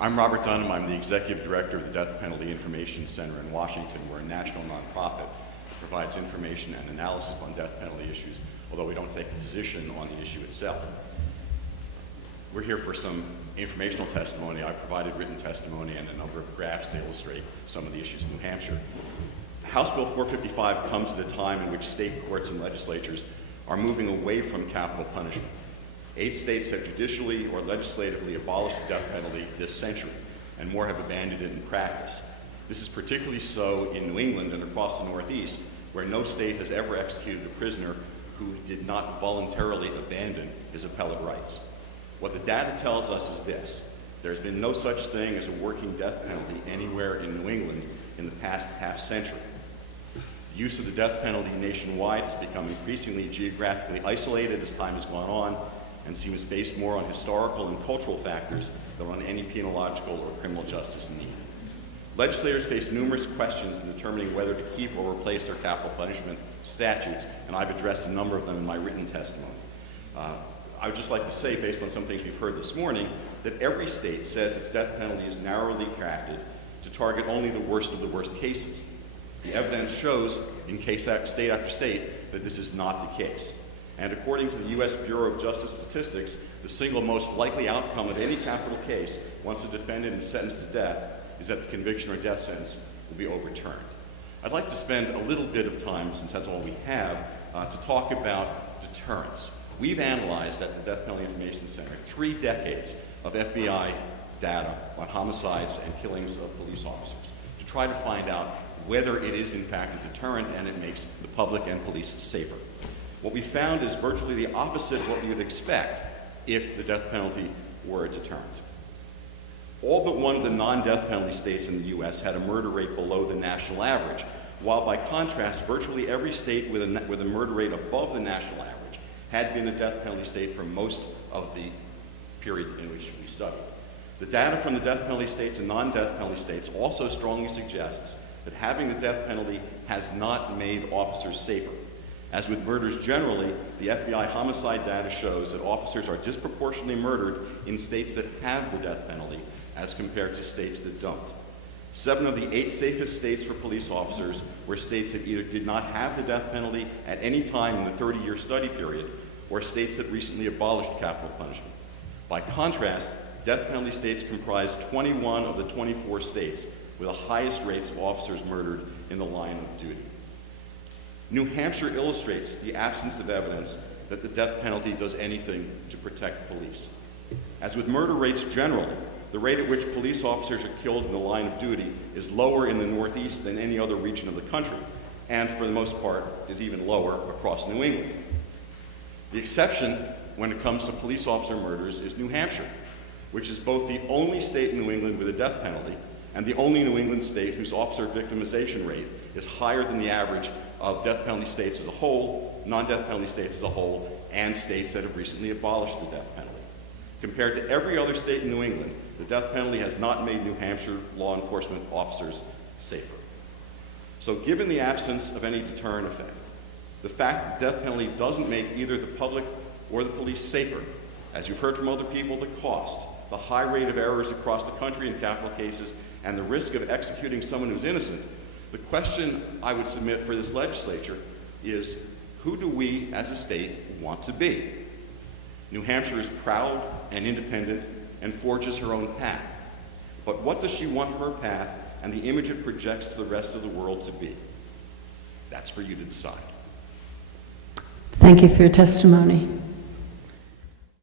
I'm Robert Dunham. I'm the Executive Director of the Death Penalty Information Center in Washington. We're a national nonprofit that provides information and analysis on death penalty issues, although we don't take a position on the issue itself. We're here for some informational testimony. I provided written testimony and a number of graphs to illustrate some of the issues in New Hampshire. House Bill 455 comes at a time in which state courts and legislatures are moving away from capital punishment. 8 states have judicially or legislatively abolished the death penalty this century, and more have abandoned it in practice. This is particularly so in New England and across the Northeast, where no state has ever executed a prisoner who did not voluntarily abandon his appellate rights. What the data tells us is this: there's been no such thing as a working death penalty anywhere in New England in the past half-century. The use of the death penalty nationwide has become increasingly geographically isolated as time has gone on, and seems based more on historical and cultural factors than on any penological or criminal justice need. Legislators face numerous questions in determining whether to keep or replace their capital punishment statutes, and I've addressed a number of them in my written testimony. I would just like to say, based on some things we've heard this morning, that every state says its death penalty is narrowly crafted to target only the worst of the worst cases. The evidence shows, in state after state, that this is not the case. And according to the U.S. Bureau of Justice Statistics, the single most likely outcome of any capital case, once a defendant is sentenced to death, is that the conviction or death sentence will be overturned. I'd like to spend a little bit of time, since that's all we have, to talk about deterrence. We've analyzed at the Death Penalty Information Center 3 decades of FBI data on homicides and killings of police officers to try to find out whether it is in fact a deterrent and it makes the public and police safer. What we found is virtually the opposite of what we would expect if the death penalty were a deterrent. All but one of the non-death penalty states in the U.S. had a murder rate below the national average, while by contrast, virtually every state with a murder rate above the national average had been a death penalty state for most of the period in which we studied. The data from the death penalty states and non-death penalty states also strongly suggests that having the death penalty has not made officers safer. As with murders generally, the FBI homicide data shows that officers are disproportionately murdered in states that have the death penalty as compared to states that don't. 7 of the 8 safest states for police officers were states that either did not have the death penalty at any time in the 30-year study period, or states that recently abolished capital punishment. By contrast, death penalty states comprise 21 of the 24 states with the highest rates of officers murdered in the line of duty. New Hampshire illustrates the absence of evidence that the death penalty does anything to protect police. As with murder rates generally, the rate at which police officers are killed in the line of duty is lower in the Northeast than any other region of the country, and for the most part is even lower across New England. The exception when it comes to police officer murders is New Hampshire, which is both the only state in New England with a death penalty and the only New England state whose officer victimization rate is higher than the average of death penalty states as a whole, non-death penalty states as a whole, and states that have recently abolished the death penalty. Compared to every other state in New England, the death penalty has not made New Hampshire law enforcement officers safer. So given the absence of any deterrent effect, the fact that the death penalty doesn't make either the public or the police safer, as you've heard from other people, the cost, the high rate of errors across the country in capital cases, and the risk of executing someone who's innocent, the question I would submit for this legislature is, who do we as a state want to be? New Hampshire is proud and independent and forges her own path. But what does she want her path and the image it projects to the rest of the world to be? That's for you to decide. Thank you for your testimony.